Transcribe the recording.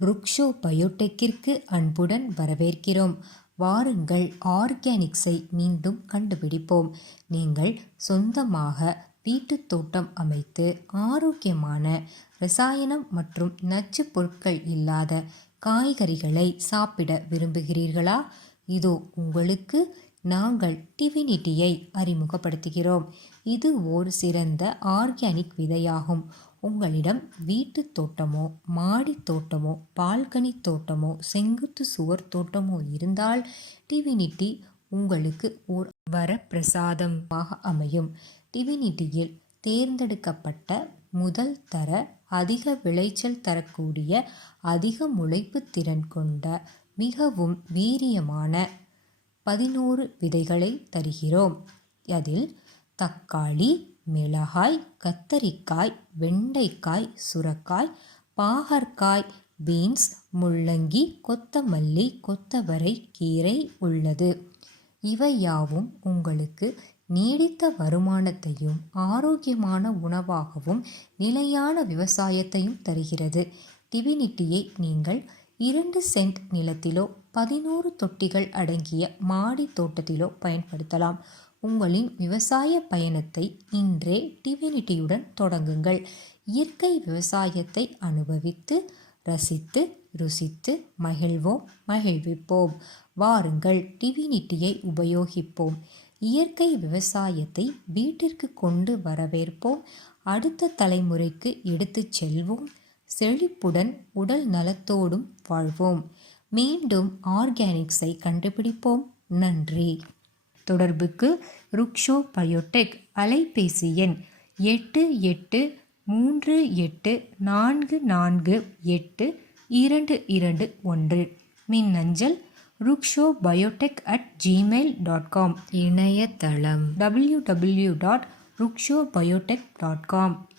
ருக்ஷோ பயோடெக்கிற்கு அன்புடன் வரவேற்கிறோம். வாருங்கள் ஆர்கானிக்ஸை மீண்டும் கண்டுபிடிப்போம். நீங்கள் சொந்தமாக வீட்டுத் தோட்டம் அமைத்து ஆரோக்கியமான ரசாயனம் மற்றும் நச்சுப் பொருட்கள் இல்லாத காய்கறிகளை சாப்பிட விரும்புகிறீர்களா? இதோ உங்களுக்கு நாங்கள் டிவினிட்டியை அறிமுகப்படுத்துகிறோம். இது ஒரு சிறந்த ஆர்கானிக் விதையாகும். உங்களிடம் வீட்டுத் தோட்டமோ மாடித் தோட்டமோ பால்கனி தோட்டமோ செங்குத்து சுவர் தோட்டமோ இருந்தால் டிவினிட்டி உங்களுக்கு ஓர் வரப்பிரசாதமாக அமையும். டிவினிட்டியில் தேர்ந்தெடுக்கப்பட்ட முதல் தர அதிக விளைச்சல் தரக்கூடிய அதிக முளைப்பு திறன் கொண்ட மிகவும் வீரியமான பதினோரு விதைகளை தருகிறோம். அதில் தக்காளி மிளகாய் கத்தரிக்காய் வெண்டைக்காய் சுரக்காய் பாகற்காய் பீன்ஸ் முள்ளங்கி கொத்தமல்லி கொத்தவரை கீரை உள்ளது. இவையாவும் உங்களுக்கு நீடித்த வருமானத்தையும் ஆரோக்கியமான உணவாகவும் நிலையான விவசாயத்தையும் தருகிறது. டிவினிட்டியை நீங்கள் இரண்டு சென்ட் நிலத்திலோ பதினோரு தொட்டிகள் அடங்கிய மாடி தோட்டத்திலோ பயன்படுத்தலாம். உங்களின் விவசாய பயணத்தை இன்றே டிவினிட்டியுடன் தொடங்குங்கள். இயற்கை விவசாயத்தை அனுபவித்து ரசித்து ருசித்து மகிழ்வோம் மகிழ்விப்போம். வாருங்கள் டிவினிட்டியை உபயோகிப்போம். இயற்கை விவசாயத்தை வீட்டிற்கு கொண்டு வரவேற்போம். அடுத்த தலைமுறைக்கு எடுத்துச் செல்வோம். செழிப்புடன் உடல் நலத்தோடும் வாழ்வோம். மீண்டும் ஆர்கானிக்ஸை கண்டுபிடிப்போம். நன்றி. தொடர்புக்கு ருக்ஷோ பயோடெக் அலைபேசி எண் எட்டு எட்டு மூன்று எட்டு நான்கு நான்கு எட்டு இரண்டு இரண்டு ஒன்று. மின்னஞ்சல் Ruksho biotech at Gmail dot com. இணையதளம் W W dot Ruksho biotech dot com.